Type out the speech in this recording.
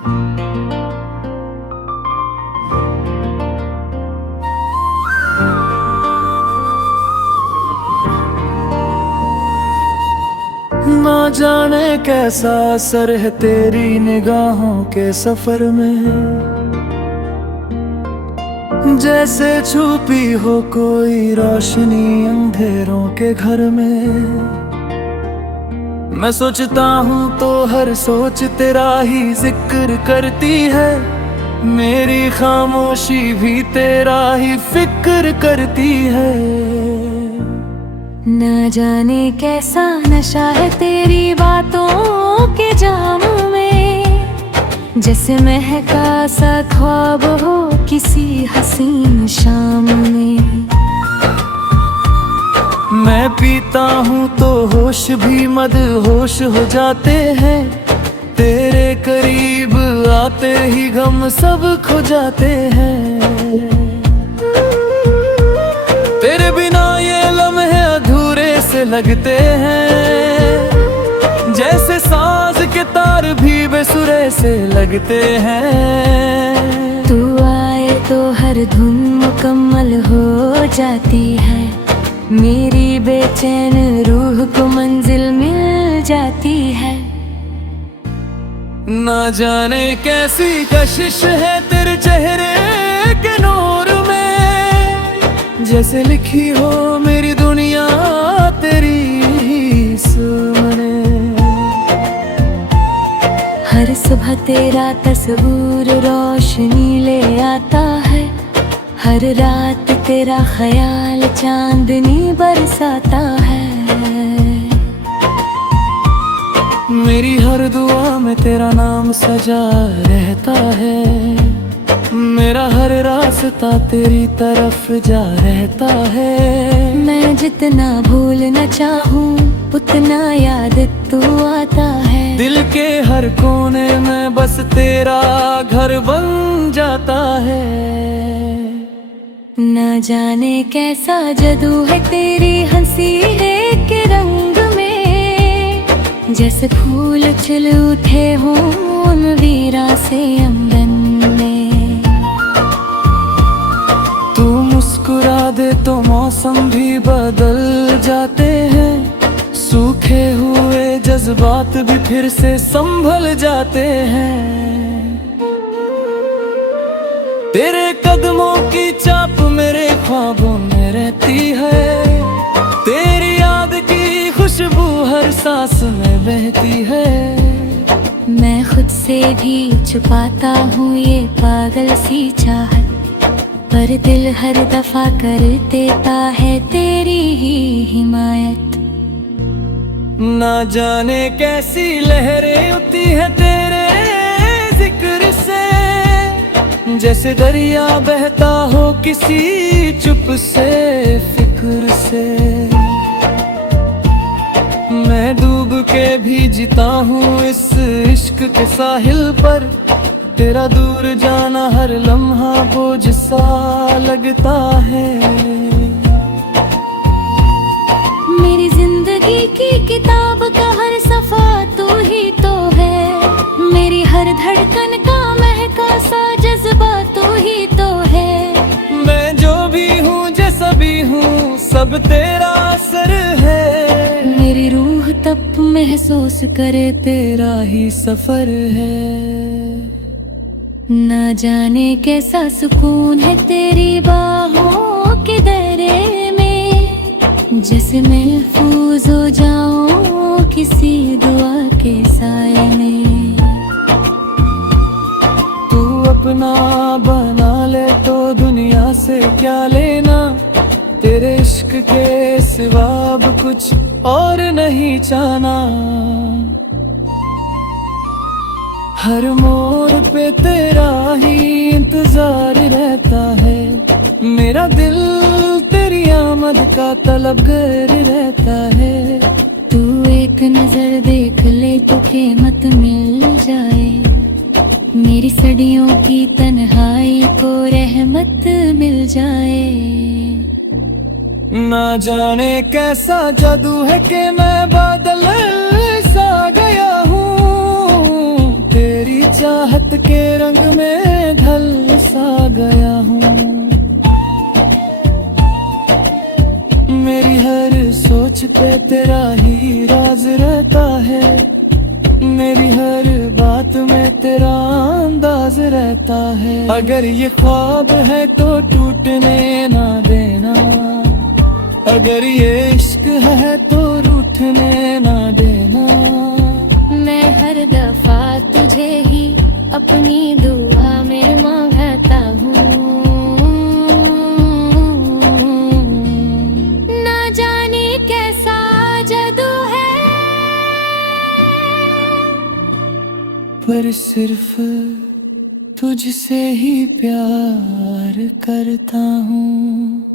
ना जाने कैसा असर है तेरी निगाहों के सफर में, जैसे छुपी हो कोई रोशनी अंधेरों के घर में। मैं सोचता हूँ तो हर सोच तेरा ही जिक्र करती है, मेरी खामोशी भी तेरा ही फिक्र करती है। ना जाने कैसा नशा है तेरी बातों के जाम में, जैसे महका सा ख्वाब हो किसी हसीन शाम में। मैं पीता हूँ तो होश भी मदहोश हो जाते हैं, तेरे करीब आते ही गम सब खो जाते हैं। तेरे बिना ये लम्हे अधूरे से लगते हैं, जैसे साज के तार भी बेसुरे से लगते हैं। तू आए तो हर धुन मुकम्मल हो जाती है, मेरी बेचैन रूह को मंजिल मिल जाती है। ना जाने कैसी कशिश है तेरे चेहरे के नूर में, जैसे लिखी हो मेरी दुनिया तेरी ही सुने। हर सुबह तेरा तस्वीर रोशनी ले आता है, हर रात तेरा ख्याल चांदनी बरसाता है। मेरी हर दुआ में तेरा नाम सजा रहता है, मेरा हर रास्ता तेरी तरफ जा रहता है। मैं जितना भूलना चाहूँ उतना याद तू आता है, दिल के हर कोने में बस तेरा घर बन जाता है। न जाने कैसा जादू है तेरी हंसी के रंग में, जैसे फूल खिल उठे हों उन वीरा से अंगन में। तू मुस्कुरा दे तो मौसम भी बदल जाते हैं, सूखे हुए जज्बात भी फिर से संभल जाते हैं। तेरे कदमों की चाप मेरे ख्वाबों में रहती है, तेरी याद की खुशबू हर सांस में बहती है। मैं खुद से भी छुपाता हूँ ये पागल सी चाहत, पर दिल हर दफा कर देता है तेरी ही हिमायत। ना जाने कैसी लहरें उठती है तेरे जिक्र से, जैसे दरिया बहता हो किसी चुप से फिक्र से। मैं डूब के भी जीता हूँ इस इश्क के साहिल पर, तेरा दूर जाना हर लम्हा बोझ सा लगता है। मेरी जिंदगी की किताब का हर सफा तू ही तो है, मेरी हर धड़कन का महका सा जज्बा तू ही तो है। मैं जो भी हूँ जैसा भी हूँ सब तेरा असर है, मेरी रूह तब महसूस करे तेरा ही सफर है। न जाने कैसा सुकून है तेरी बाहों के दायरे में, जैसे महफूज हो जाऊं किसी दुआ के साए में। तू अपना बना ले तो दुनिया से क्या लेना, तेरे इश्क के सिवा अब कुछ और नहीं चाहना। हर मोड़ पे तेरा ही इंतजार रहता है, मेरा दिल तेरी आमद का तलबगर रहता है। तू एक नजर देख ले तो कीमत मिल जाए, मेरी सदियों की तन्हाई को रहमत मिल जाए। ना जाने कैसा जादू है कि मैं बादल सा गया हूँ, तेरी चाह चाहत के रंग में ढल सा गया हूँ। मेरी हर सोच पे तेरा ही राज रहता है, मेरी हर बात में तेरा अंदाज रहता है। अगर ये ख्वाब है तो टूटने ना देना, अगर ये इश्क है तो रूठने ना देना। मैं हर दफा तुझे ही अपनी दुआ में मांगता हूँ। ना जाने कैसा जादू है, पर सिर्फ तुझसे ही प्यार करता हूँ।